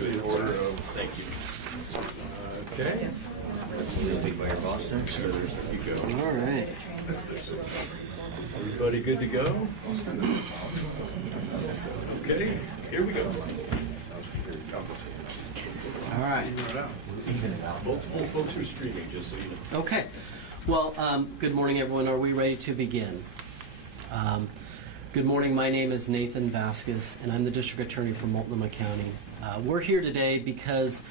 to the order of. Thank you. Okay. Big by your boss there. So there you go. All right. Everybody good to go? Okay, here we go. All right. Multiple folks are streaming, just so you know. Okay. Well, good morning, everyone. Are we ready to begin? Good morning. My name is Nathan Vasquez, and I'm the District Attorney for Multnomah County. We're here today because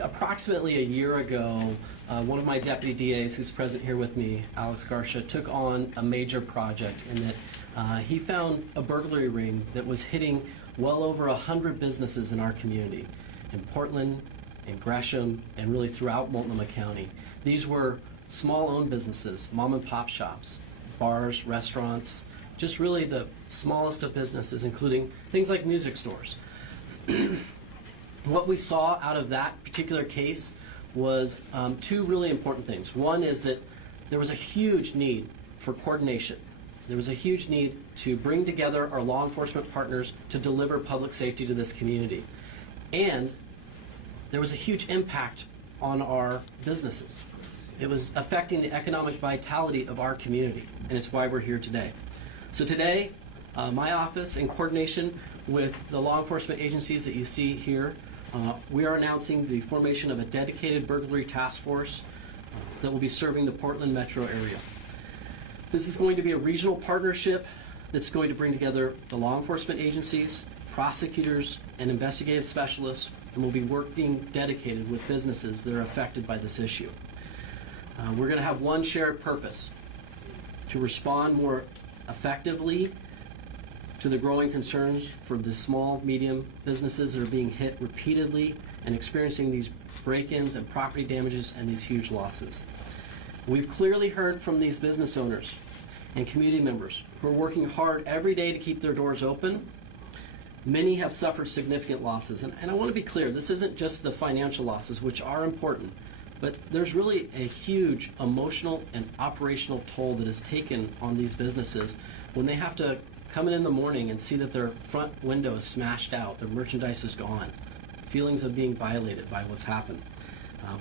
approximately a year ago, one of my deputy DAs, who's present here with me, Alex Garcia, took on a major project in that he found a burglary ring that was hitting well over 100 businesses in our community, in Portland, in Gresham, and really throughout Multnomah County. These were small-owned businesses, mom-and-pop shops, bars, restaurants, just really the smallest of businesses, including things like music stores. What we saw out of that particular case was two really important things. One is that there was a huge need for coordination. There was a huge need to bring together our law enforcement partners to deliver public safety to this community. And there was a huge impact on our businesses. It was affecting the economic vitality of our community, and it's why we're here today. So today, my office, in coordination with the law enforcement agencies that you see here, we are announcing the formation of a dedicated burglary task force that will be serving the Portland metro area. This is going to be a regional partnership that's going to bring together the law enforcement agencies, prosecutors, and investigative specialists, and will be working dedicated with businesses that are affected by this issue. We're going to have one shared purpose: to respond more effectively to the growing concerns for the small, medium businesses that are being hit repeatedly and experiencing these break-ins and property damages and these huge losses. We've clearly heard from these business owners and community members who are working hard every day to keep their doors open. Many have suffered significant losses, and I want to be clear, this isn't just the financial losses, which are important, but there's really a huge emotional and operational toll that is taken on these businesses when they have to come in the morning and see that their front window is smashed out, their merchandise is gone, feelings of being violated by what's happened.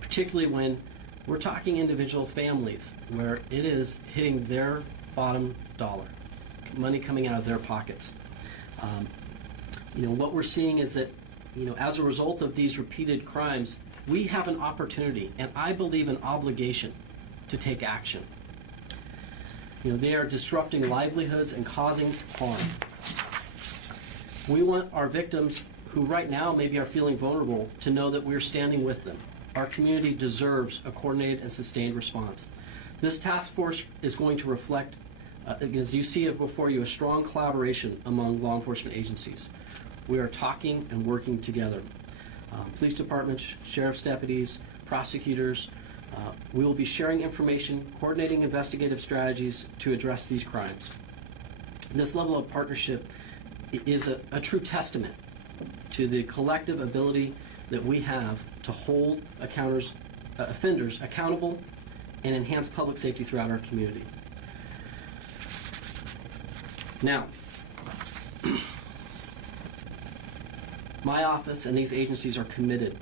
Particularly when we're talking individual families where it is hitting their bottom dollar, money coming out of their pockets. What we're seeing is that, as a result of these repeated crimes, we have an opportunity, and I believe an obligation, to take action. They are disrupting livelihoods and causing harm. We want our victims, who right now maybe are feeling vulnerable, to know that we're standing with them. Our community deserves a coordinated and sustained response. This task force is going to reflect, as you see it before you, a strong collaboration among law enforcement agencies. We are talking and working together. Police departments, sheriff's deputies, prosecutors. We will be sharing information, coordinating investigative strategies to address these crimes. This level of partnership is a true testament to the collective ability that we have to hold offenders accountable and enhance public safety throughout our community. Now, my office and these agencies are committed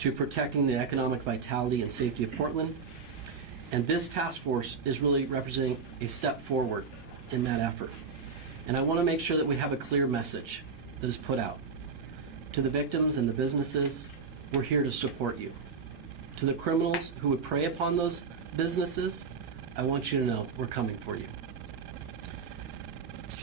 to protecting the economic vitality and safety of Portland, and this task force is really representing a step forward in that effort. And I want to make sure that we have a clear message that is put out. To the victims and the businesses, we're here to support you. To the criminals who would prey upon those businesses, I want you to know we're coming for you.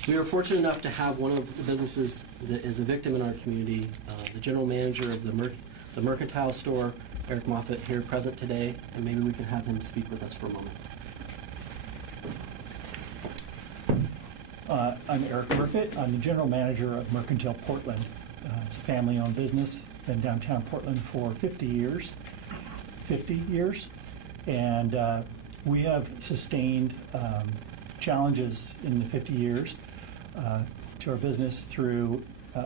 We are fortunate enough to have one of the businesses that is a victim in our community, the general manager of the Mercantile store, Eric Moffitt, here present today, and maybe we can have him speak with us for a moment. I'm Eric Moffitt. I'm the general manager of Mercantile Portland. It's a family-owned business. It's been downtown Portland for 50 years. And we have sustained challenges in the 50 years to our business through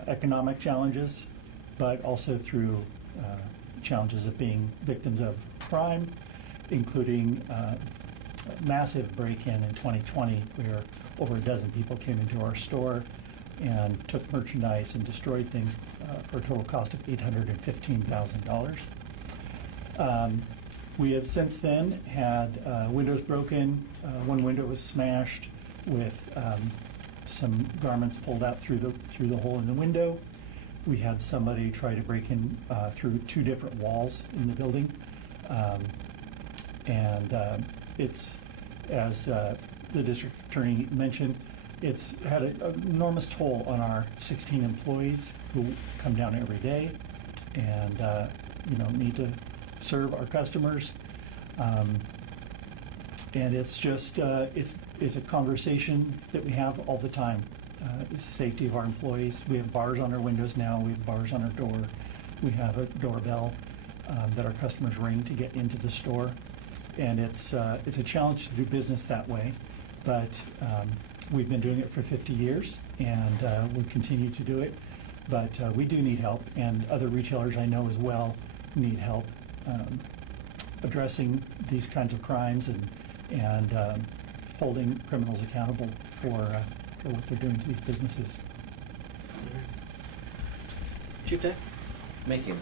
economic challenges, but also through challenges of being victims of crime, including massive break-in in 2020 where over a dozen people came into our store, and took merchandise and destroyed things for a total cost of $815,000. We have since then had windows broken. One window was smashed with some garments pulled out through the hole in the window. We had somebody try to break in through 2 different walls in the building. It's, as the district attorney mentioned, it's had an enormous toll on our 16 employees who come down every day and need to serve our customers. And it's just it's a conversation that we have all the time. The safety of our employees. We have bars on our windows now. We have bars on our door. We have a doorbell that our customers ring to get into the store. And it's a challenge to do business that way, but we've been doing it for 50 years, and we'll continue to do it. But we do need help, and other retailers I know as well need help addressing these kinds of crimes and holding criminals accountable for what they're doing to these businesses. Chief Day? Thank you.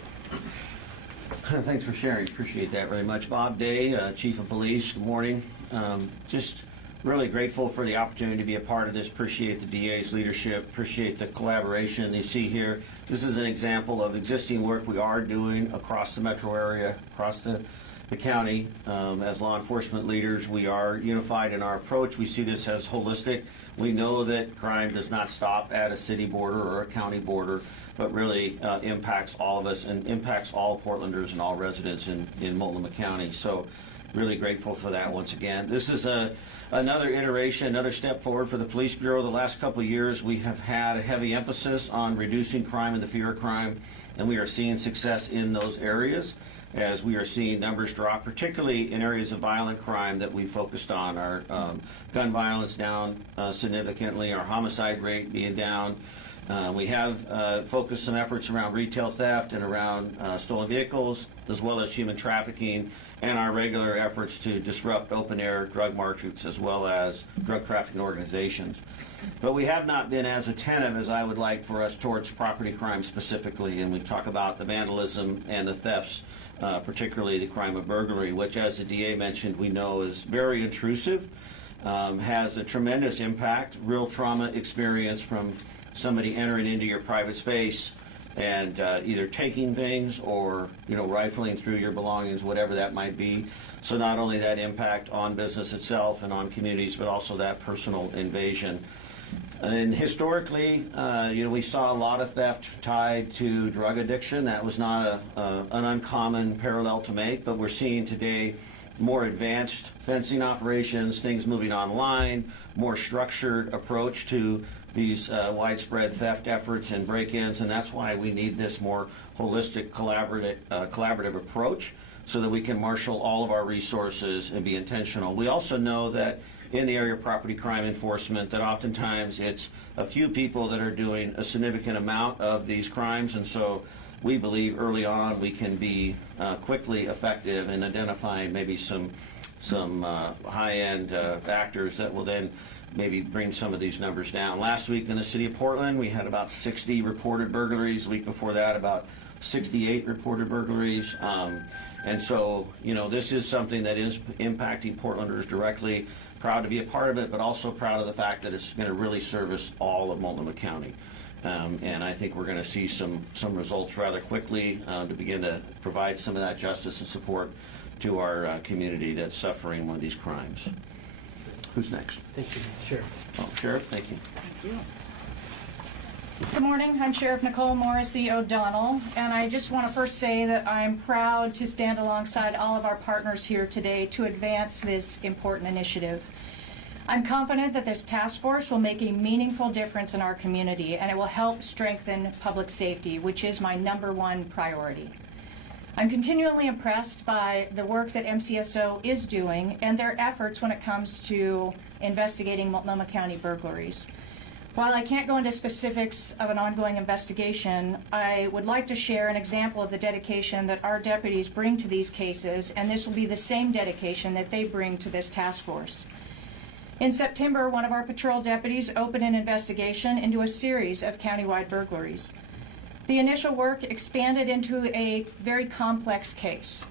Thanks for sharing. Appreciate that very much. Bob Day, Chief of Police, good morning. Just really grateful for the opportunity to be a part of this. Appreciate the DA's leadership. Appreciate the collaboration you see here. This is an example of existing work we are doing across the metro area, across the county. As law enforcement leaders, we are unified in our approach. We see this as holistic. We know that crime does not stop at a city border or a county border, but really impacts all of us and impacts all Portlanders and all residents in Multnomah County. So really grateful for that once again. This is another iteration, another step forward for the Police Bureau. The last couple of years we have had a heavy emphasis on reducing crime and the fear of crime, and we are seeing success in those areas as we are seeing numbers drop, particularly in areas of violent crime that we focused on. Our gun violence down significantly, our homicide rate being down. We have focused some efforts around retail theft and around stolen vehicles, as well as human trafficking, and our regular efforts to disrupt open-air drug markets as well as drug trafficking organizations. But we have not been as attentive as I would like for us towards property crime specifically, and we talk about the vandalism and the thefts, particularly the crime of burglary, which, as the DA mentioned, we know is very intrusive, has a tremendous impact, real trauma experience from somebody entering into your private space and either taking things or rifling through your belongings, whatever that might be. So not only that impact on business itself and on communities, but also that personal invasion. And historically, we saw a lot of theft tied to drug addiction. That was not an uncommon parallel to make, but we're seeing today more advanced fencing operations, things moving online, more structured approach to these widespread theft efforts and break-ins, and that's why we need this more holistic, collaborative approach so that we can marshal all of our resources and be intentional. We also know that in the area of property crime enforcement that oftentimes it's a few people that are doing a significant amount of these crimes, and so we believe early on we can be quickly effective in identifying maybe some high-end actors that will then maybe bring some of these numbers down. Last week in the city of Portland, we had about 60 reported burglaries. The week before that, about 68 reported burglaries. And so, this is something that is impacting Portlanders directly. Proud to be a part of it, but also proud of the fact that it's going to really service all of Multnomah County. And I think we're going to see some results rather quickly to begin to provide some of that justice and support to our community that's suffering one of these crimes. Who's next? Thank you, Sheriff. Oh, Sheriff, thank you. Thank you. Good morning. I'm Sheriff Nicole Morrissey O'Donnell, and I just want to first say that I'm proud to stand alongside all of our partners here today to advance this important initiative. I'm confident that this task force will make a meaningful difference in our community, and it will help strengthen public safety, which is my #1 priority. I'm continually impressed by the work that MCSO is doing and their efforts when it comes to investigating Multnomah County burglaries. While I can't go into specifics of an ongoing investigation, I would like to share an example of the dedication that our deputies bring to these cases, and this will be the same dedication that they bring to this task force. In September, one of our patrol deputies opened an investigation into a series of countywide burglaries. The initial work expanded into a very complex case.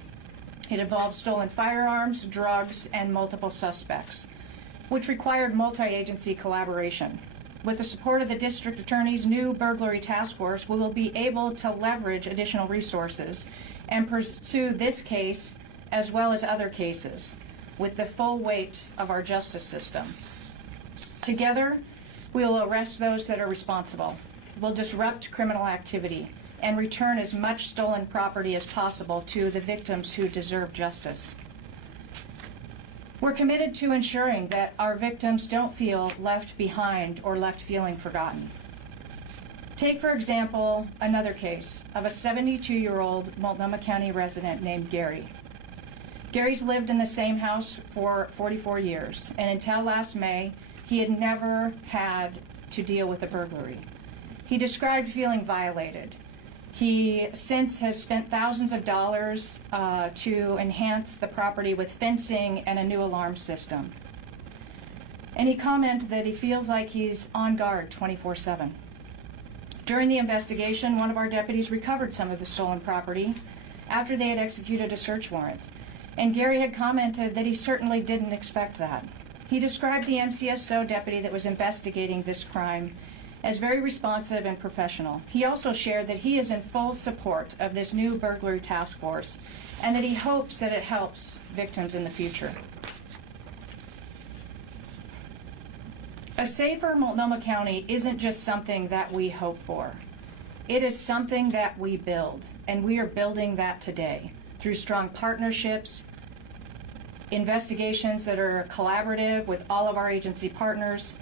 It involved stolen firearms, drugs, and multiple suspects, which required multi-agency collaboration. With the support of the district attorney's new burglary task force, we will be able to leverage additional resources and pursue this case as well as other cases with the full weight of our justice system. Together, we will arrest those that are responsible, will disrupt criminal activity, and return as much stolen property as possible to the victims who deserve justice. We're committed to ensuring that our victims don't feel left behind or left feeling forgotten. Take, for example, another case of a 72-year-old Multnomah County resident named Gary. Gary's lived in the same house for 44 years, and until last May, he had never had to deal with a burglary. He described feeling violated. He since has spent thousands of dollars to enhance the property with fencing and a new alarm system. And he commented that he feels like he's on guard 24/7. During the investigation, one of our deputies recovered some of the stolen property after they had executed a search warrant. And Gary had commented that he certainly didn't expect that. He described the MCSO deputy that was investigating this crime as very responsive and professional. He also shared that he is in full support of this new burglary task force and that he hopes that it helps victims in the future. A safer Multnomah County isn't just something that we hope for. It is something that we build, and we are building that today through strong partnerships, investigations that are collaborative with all of our agency partners,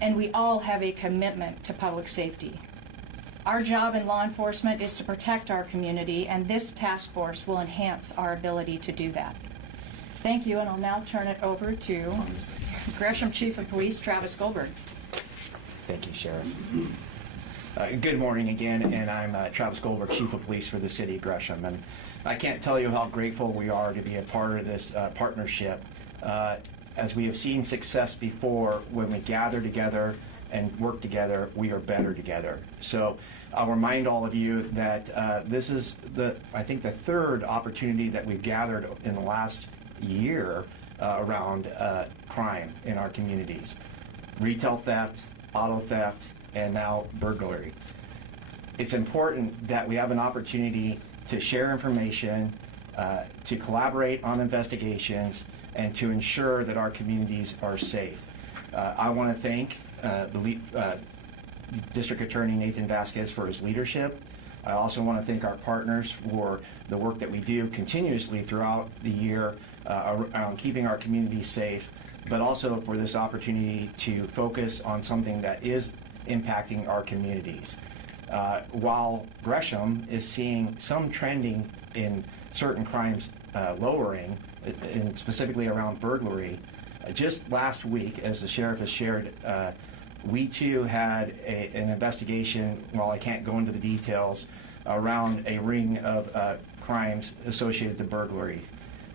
and we all have a commitment to public safety. Our job in law enforcement is to protect our community, and this task force will enhance our ability to do that. Thank you, and I'll now turn it over to Gresham Chief of Police, Travis Goldberg. Thank you, Sheriff. Good morning again, and I'm Travis Goldberg, Chief of Police for the City of Gresham. And I can't tell you how grateful we are to be a part of this partnership. As we have seen success before, when we gather together and work together, we are better together. So I'll remind all of you that this is I think the third opportunity that we've gathered in the last year around crime in our communities. Retail theft, auto theft, and now burglary. It's important that we have an opportunity to share information, to collaborate on investigations, and to ensure that our communities are safe. I want to thank District Attorney Nathan Vasquez for his leadership. I also want to thank our partners for the work that we do continuously throughout the year around keeping our communities safe, but also for this opportunity to focus on something that is impacting our communities. While Gresham is seeing some trending in certain crimes lowering, and specifically around burglary, just last week, as the sheriff has shared, we too had an investigation, while I can't go into the details, around a ring of crimes associated to burglary.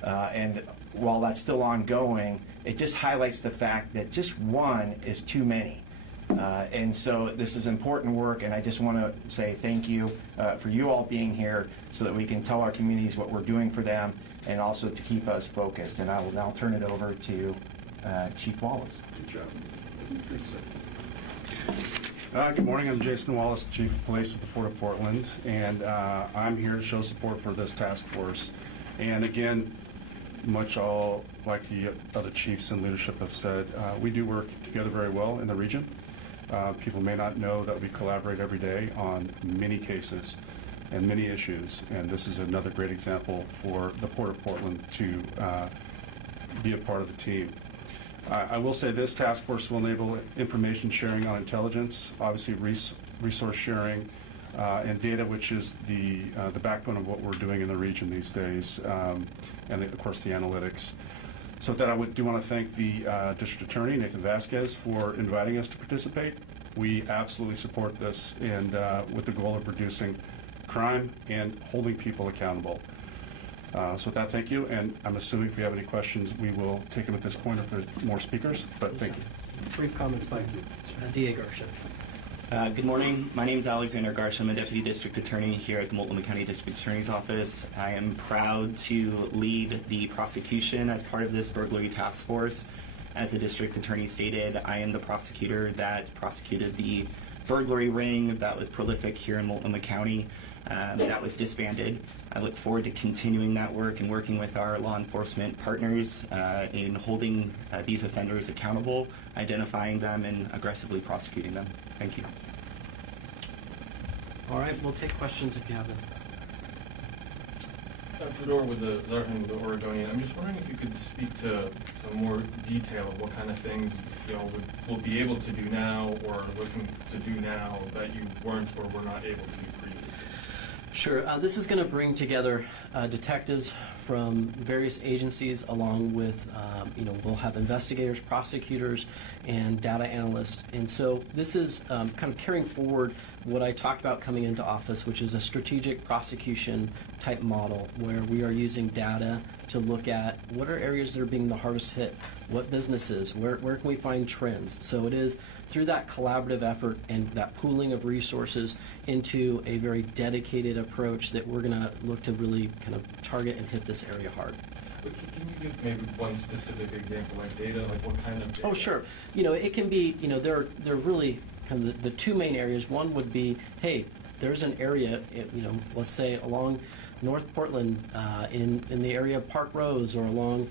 And while that's still ongoing, it just highlights the fact that just one is too many. And so this is important work, and I just want to say thank you for you all being here so that we can tell our communities what we're doing for them and also to keep us focused. And I will now turn it over to Chief Wallace. Good job. Thanks. Good morning. I'm Jason Wallace, the Chief of Police with the Port of Portland, and I'm here to show support for this task force. And again, much all like the other chiefs and leadership have said, we do work together very well in the region. People may not know that we collaborate every day on many cases and many issues, and this is another great example for the Port of Portland to be a part of the team. I will say this task force will enable information sharing on intelligence, obviously resource sharing, and data, which is the backbone of what we're doing in the region these days, and of course the analytics. So with that, I do want to thank the District Attorney, Nathan Vasquez, for inviting us to participate. We absolutely support this, and with the goal of reducing crime and holding people accountable. So with that, thank you, and I'm assuming if we have any questions, we will take them at this point if there's more speakers, but thank you. Brief comments by DA Gresham. Good morning. My name is Alexander Gresham. I'm a Deputy District Attorney here at the Multnomah County District Attorney's Office. I am proud to lead the prosecution as part of this burglary task force. As the District Attorney stated, I am the prosecutor that prosecuted the burglary ring that was prolific here in Multnomah County. That was disbanded. I look forward to continuing that work and working with our law enforcement partners in holding these offenders accountable, identifying them, and aggressively prosecuting them. Thank you. All right, we'll take questions if you have them. Fedor with the Oregonian, I'm just wondering if you could speak to some more detail of what kind of things will be able to do now or looking to do now that you weren't or were not able to do previously. Sure. This is going to bring together detectives from various agencies along with, we'll have investigators, prosecutors, and data analysts. And so this is kind of carrying forward what I talked about coming into office, which is a strategic prosecution type model where we are using data to look at what are areas that are being the hardest hit, what businesses, where can we find trends. So it is through that collaborative effort and that pooling of resources into a very dedicated approach that we're going to look to really kind of target and hit this area hard. But can you give maybe one specific example, like data, like what kind of data? Oh, sure. It can be, there are really kind of the two main areas. One would be, hey, there's an area, let's say along North Portland, in the area of Park Rose or along,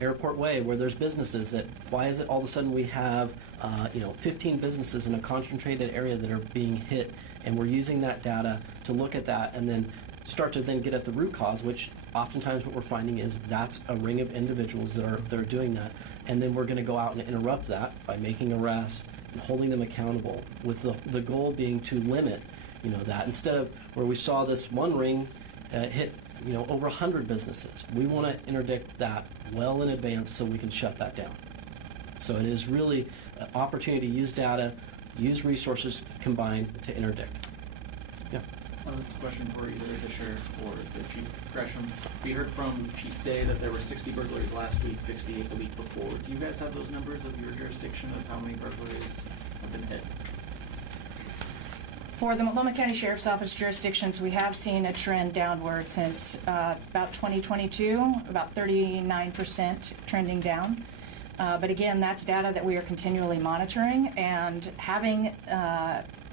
Airport Way, where there's businesses that, why is it all of a sudden we have, 15 businesses in a concentrated area that are being hit, and we're using that data to look at that and then start to then get at the root cause, which oftentimes what we're finding is that's a ring of individuals that are doing that, and then we're going to go out and interrupt that by making arrests and holding them accountable, with the goal being to limit, that instead of where we saw this one ring hit, over 100 businesses. We want to interdict that well in advance so we can shut that down. So it is really an opportunity to use data, use resources combined to interdict. Yeah. This is a question for either the sheriff or the Chief Gresham. We heard from Chief Day that there were 60 burglaries last week, 68 the week before. Do you guys have those numbers of your jurisdiction of how many burglaries have been hit? For the Multnomah County Sheriff's Office jurisdictions, we have seen a trend downward since about 2022, about 39% trending down. But again, that's data that we are continually monitoring, and having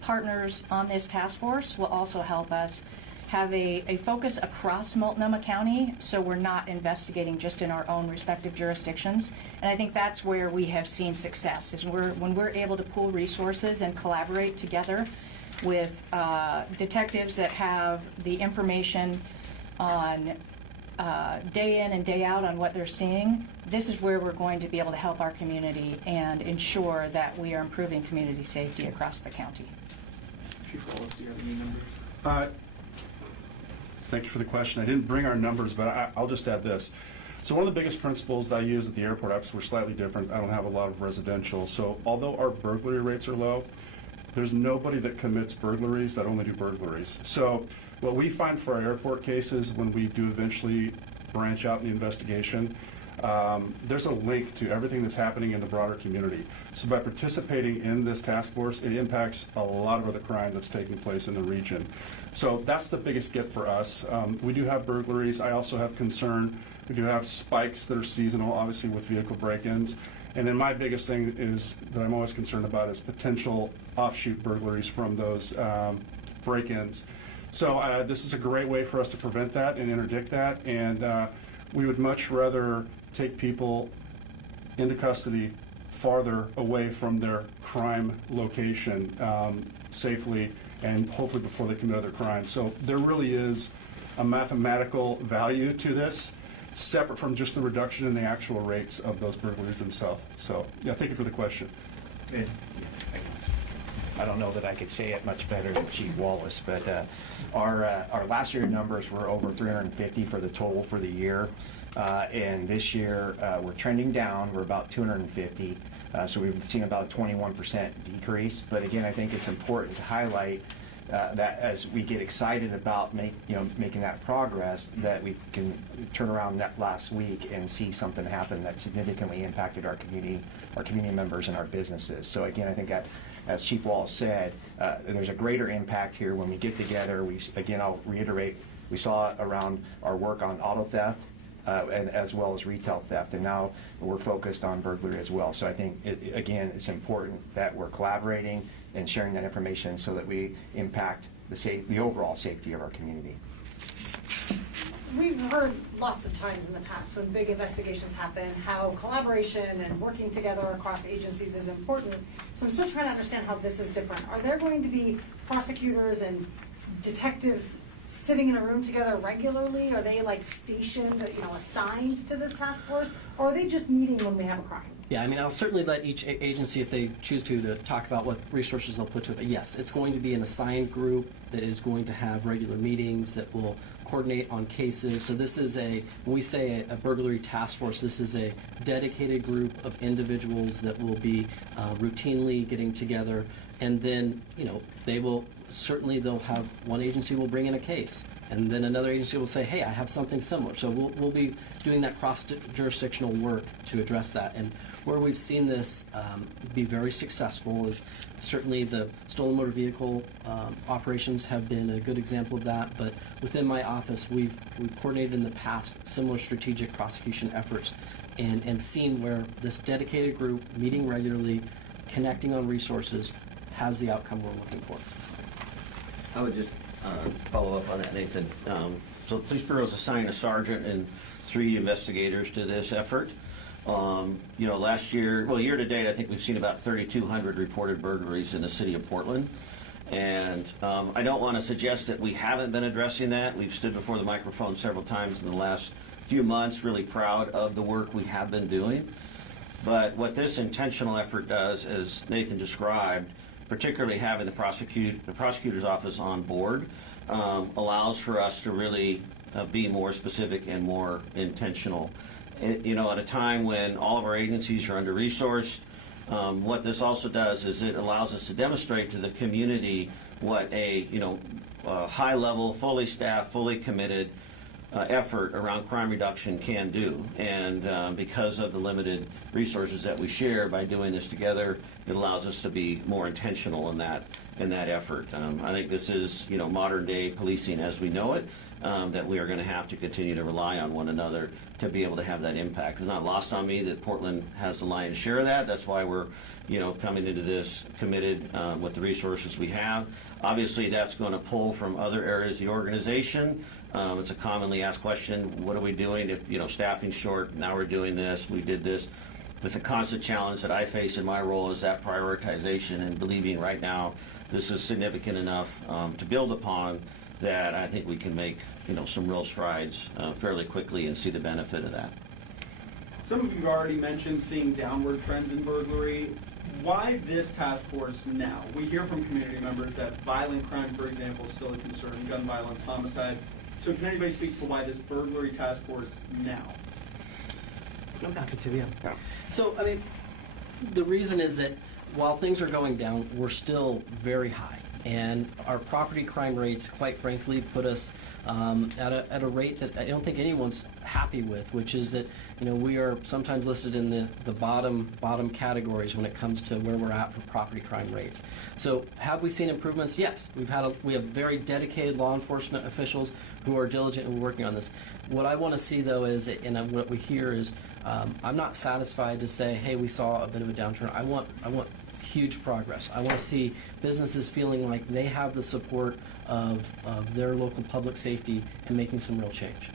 partners on this task force will also help us have a focus across Multnomah County, so we're not investigating just in our own respective jurisdictions. And I think that's where we have seen success, is when we're able to pool resources and collaborate together with detectives that have the information on day in and day out on what they're seeing. This is where we're going to be able to help our community and ensure that we are improving community safety across the county. Chief Wallace, do you have any numbers? Thank you for the question. I didn't bring our numbers, but I'll just add this. So one of the biggest principles that I use at the airport, obviously we're slightly different. I don't have a lot of residential. So although our burglary rates are low, there's nobody that commits burglaries that only do burglaries. So what we find for our airport cases, when we do eventually branch out in the investigation, there's a link to everything that's happening in the broader community. So by participating in this task force, it impacts a lot of other crime that's taking place in the region. So that's the biggest get for us. We do have burglaries. I also have concern. We do have spikes that are seasonal, obviously with vehicle break-ins. And then my biggest thing is that I'm always concerned about is potential offshoot burglaries from those break-ins. So this is a great way for us to prevent that and interdict that. And we would much rather take people into custody farther away from their crime location safely and hopefully before they commit other crimes. So there really is a mathematical value to this, separate from just the reduction in the actual rates of those burglaries themselves. So, yeah, thank you for the question. I don't know that I could say it much better than Chief Wallace, but our last year numbers were over 350 for the total for the year. And this year, we're trending down. We're about 250. So we've seen about a 21% decrease. But again, I think it's important to highlight that as we get excited about making that progress, that we can turn around that last week and see something happen that significantly impacted our community members and our businesses. So again, I think that, as Chief Wallace said, there's a greater impact here when we get together. Again, I'll reiterate, we saw it around our work on auto theft, and as well as retail theft, and now we're focused on burglary as well. So I think, again, it's important that we're collaborating and sharing that information so that we impact the overall safety of our community. We've heard lots of times in the past when big investigations happen how collaboration and working together across agencies is important. So I'm still trying to understand how this is different. Are there going to be prosecutors and detectives sitting in a room together regularly? Are they like stationed, assigned to this task force? Or are they just meeting when we have a crime? Yeah, I mean, I'll certainly let each agency, if they choose to talk about what resources they'll put to it. But yes, it's going to be an assigned group that is going to have regular meetings that will coordinate on cases. So this is when we say a burglary task force, this is a dedicated group of individuals that will be routinely getting together. And then, they'll have one agency will bring in a case. And then another agency will say, hey, I have something similar. So we'll be doing that cross-jurisdictional work to address that. And where we've seen this be very successful is certainly the stolen motor vehicle operations have been a good example of that. But within my office, we've coordinated in the past similar strategic prosecution efforts and seen where this dedicated group meeting regularly, connecting on resources, has the outcome we're looking for. I would just follow up on that, Nathan. So the police bureau has assigned a sergeant and 3 investigators to this effort. Last year, year to date, I think we've seen about 3,200 reported burglaries in the city of Portland. And I don't want to suggest that we haven't been addressing that. We've stood before the microphone several times in the last few months, really proud of the work we have been doing. But what this intentional effort does, as Nathan described, particularly having the prosecutor's office on board, allows for us to really be more specific and more intentional. At a time when all of our agencies are under-resourced, what this also does is it allows us to demonstrate to the community what a high-level, fully staffed, fully committed effort around crime reduction can do. And because of the limited resources that we share, by doing this together, it allows us to be more intentional in that effort. I think this is modern day policing as we know it, that we are going to have to continue to rely on one another to be able to have that impact. It's not lost on me that Portland has the lion's share of that. That's why we're coming into this committed with the resources we have. Obviously, that's going to pull from other areas of the organization. It's a commonly asked question, what are we doing if staffing's short? Now we're doing this, we did this. It's a constant challenge that I face in my role, is that prioritization and believing right now this is significant enough to build upon, that I think we can make some real strides fairly quickly and see the benefit of that. Some of you have already mentioned seeing downward trends in burglary. Why this task force now? We hear from community members that violent crime, for example, is still a concern, gun violence, homicides. So can anybody speak to why this burglary task force now? I'm happy to, yeah. So, I mean, the reason is that while things are going down, we're still very high. And our property crime rates, quite frankly, put us at a rate that I don't think anyone's happy with, which is that we are sometimes listed in the bottom categories when it comes to where we're at for property crime rates. So have we seen improvements? Yes. We have very dedicated law enforcement officials who are diligent and working on this. What I want to see, though, is, and what we hear is, I'm not satisfied to say, hey, we saw a bit of a downturn. I want huge progress. I want to see businesses feeling like they have the support of their local public safety and making some real change.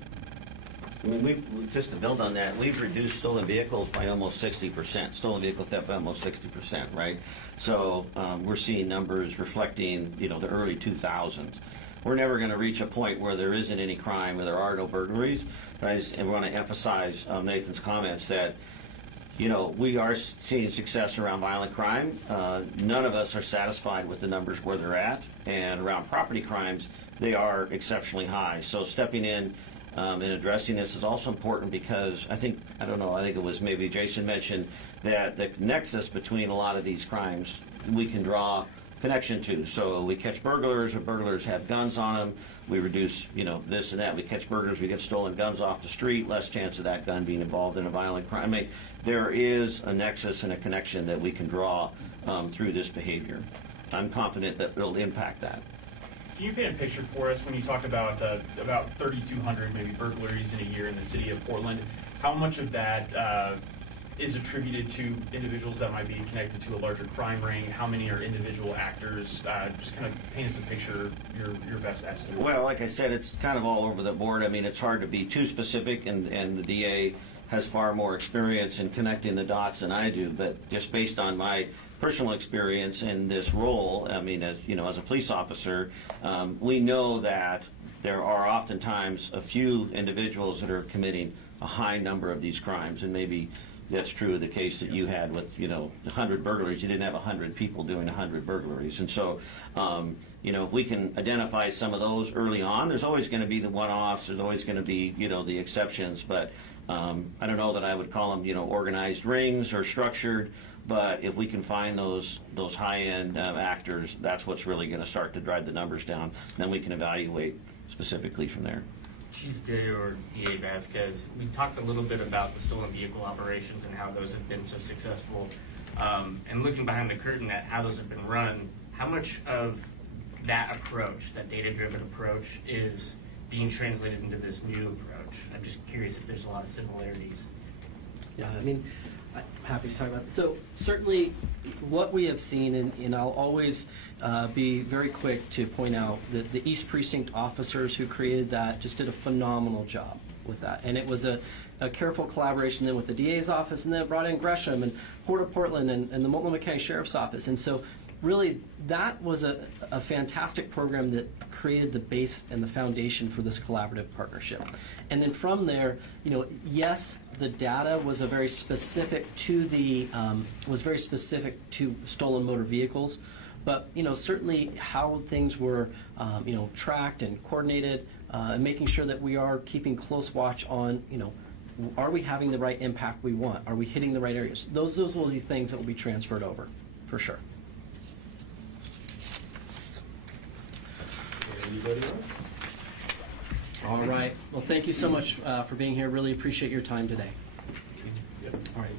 I mean, just to build on that, we've reduced stolen vehicles by almost 60%, stolen vehicle theft by almost 60%, right? So we're seeing numbers reflecting, the early 2000s. We're never going to reach a point where there isn't any crime, where there are no burglaries. But I want to emphasize Nathan's comments that we are seeing success around violent crime. None of us are satisfied with the numbers where they're at. And around property crimes, they are exceptionally high. So stepping in and addressing this is also important, because I think it was maybe Jason mentioned that the nexus between a lot of these crimes, we can draw connection to. So we catch burglars, or burglars have guns on them, we reduce, this and that. We catch burglars, we get stolen guns off the street, less chance of that gun being involved in a violent crime. I mean, there is a nexus and a connection that we can draw through this behavior. I'm confident that it'll impact that. Can you paint a picture for us when you talk about 3,200 maybe burglaries in a year in the city of Portland? How much of that is attributed to individuals that might be connected to a larger crime ring? How many are individual actors? Just kind of paint us a picture, your best estimate. Well, like I said, it's kind of all over the board. I mean, it's hard to be too specific, and the DA has far more experience in connecting the dots than I do, but just based on my personal experience in this role, I mean, as a police officer, we know that there are oftentimes a few individuals that are committing a high number of these crimes, and maybe that's true of the case that you had with, 100 burglaries. You didn't have 100 people doing 100 burglaries. And so, if we can identify some of those early on, there's always going to be the one-offs, there's always going to be, the exceptions, but I don't know that I would call them, organized rings or structured, but if we can find those high-end actors, that's what's really going to start to drive the numbers down. Then we can evaluate specifically from there. Chief J or DA Vasquez, we talked a little bit about the stolen vehicle operations and how those have been so successful. And looking behind the curtain at how those have been run, how much of that approach, that data-driven approach, is being translated into this new approach? I'm just curious if there's a lot of similarities. Yeah, I mean, I'm happy to talk about it. So certainly what we have seen, and I'll always be very quick to point out that the East Precinct officers who created that just did a phenomenal job with that. And it was a careful collaboration then with the DA's office, and then it brought in Gresham and Port of Portland and the Multnomah County Sheriff's Office. And so really that was a fantastic program that created the base and the foundation for this collaborative partnership. And then from there, yes, the data was very specific to stolen motor vehicles, but certainly how things were tracked and coordinated, and making sure that we are keeping close watch on are we having the right impact we want? Are we hitting the right areas? Those will be things that will be transferred over, for sure. Anybody else? All right. Well, thank you so much for being here. Really appreciate your time today. Yep. All right.